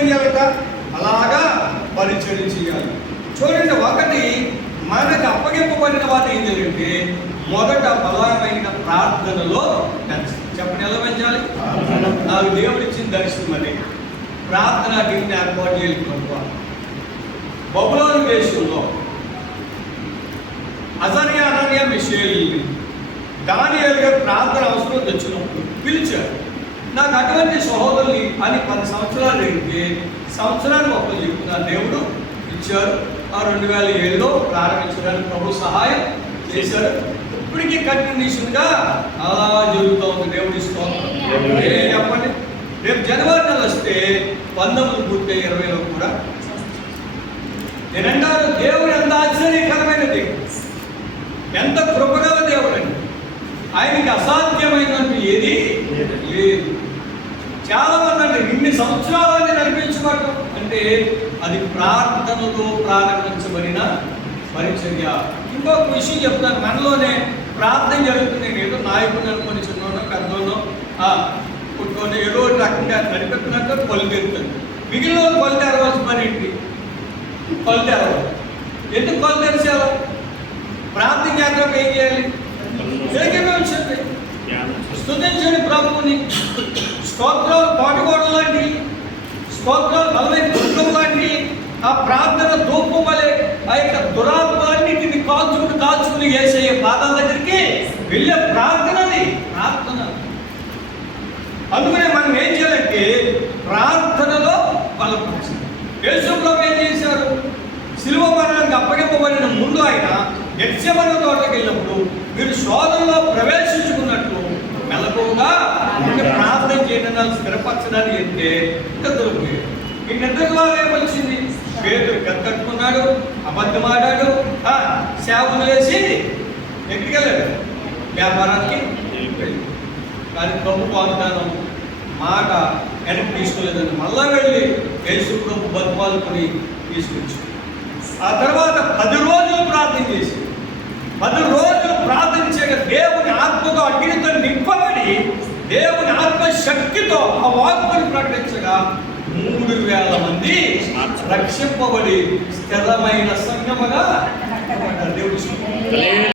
ఏం చేయాలట? అలాగా పరిచర్య చేయాలి. చూడండి, ఒకటి మనకు అప్పగింపబడిన వాటి ఏం చేయాలంటే మొదట బలమైన ప్రార్థనలో పెంచాలి. చెప్పండి, ఎలా పెంచాలి? నాకు దేవుడు ఇచ్చిన దర్శనం అది ప్రార్థన టీంని ఏర్పాటు చేయాలి. బబులోను దేశంలో అజర్యా, అనన్యా, మిషేల్, దానియేలు గారు ప్రార్థన అవసరం తెచ్చినప్పుడు పిలిచారు. నాకు అటువంటి సహోదరుని అని 10 సంవత్సరాలు అడిగితే సంవత్సరానికి ఒకరు చెప్తున్నారు. దేవుడు ఇచ్చారు. ఆ 2007లో ప్రారంభించడానికి ప్రభు సహాయం చేశారు. ఇప్పటికీ కంటిన్యూషన్గా అలా జరుగుతూ ఉంది. దేవుడి స్తోత్రం. చెప్పండి, రేపు జనవరి నెల వస్తే 19 పూర్తి 20లో కూడా నేనంటారు, దేవుడు ఎంత ఆశ్చర్యకరమైన దేవుడు, ఎంత కృపగల దేవుడు అండి. ఆయనకి అసాధ్యమైనట్టు ఏది లేదు. చాలా మంది అంటే ఇన్ని సంవత్సరాలని నడిపించబడటం అంటే అది ప్రార్థనతో ప్రారంభించబడిన పరిచర్య. ఇంకొక విషయం చెప్తాను, మనలోనే ప్రార్థన జరుగుతుంది. నేను ఏదో నాయకుడు అనుకొని చిన్నోనో పెద్దోనో పుట్టుకొని ఏదో రకంగా నడిపెట్టినట్టు కొలు తెరుతుంది. మిగిలిన కొలు తెరవలసిన పని ఏంటి? కొలు తెరవాలి. ఎందుకు కొలు తెరిచేలా? ప్రార్థన చేద్దాం, ఏం చేయాలి? ఏకీభవించండి, స్తుతించండి ప్రభువుని. స్తోత్రాలు పాటుకోవడం లాంటి, స్తోత్రాలు బలమైన దుఃఖం లాంటి ఆ ప్రార్థన ధూపం వలె ఆ యొక్క దురాత్మలన్నింటిని కాల్చుకుని యేసయ్య పాదాల దగ్గరికి వెళ్ళే ప్రార్థనది ప్రార్థన. అందుకనే మనం ఏం చేయాలంటే ప్రార్థనలో బలపరచాలి. యేసు ప్రభు ఏం చేశారు? శిలువ మరణానికి అప్పగింపబడిన ముందు ఆయన గెత్సెమనే తోటకి వెళ్ళినప్పుడు మీరు శోధనలో ప్రవేశించుకున్నట్లు మెలకువగా ప్రార్థన చేయడం స్థిరపరచడానికి వెళ్తే నిద్రపోయాడు. ఈ నిద్రలో ఏమొచ్చింది? పేదలు కట్టుకున్నాడు, అబద్ధమాడాడు, సేవలు వేసి ఎక్కడికి వెళ్ళాడు? వ్యాపారానికి వెళ్ళి. కానీ ప్రభు వాగ్దానం మాట వెనక్కి తీసుకోలేదని మళ్ళా వెళ్ళి యేసు ప్రభు బతిమాలుకొని తీసుకొచ్చాడు. ఆ తర్వాత 10 రోజులు ప్రార్థన చేసి 10 రోజులు ప్రార్థన చేయగా దేవుని ఆత్మతో అగ్నితో నింపబడి దేవుని ఆత్మ శక్తితో ఆ వాక్కును ప్రకటించగా 3,000 మంది రక్షింపబడి స్థిరమైన సంఘముగా దేవుడు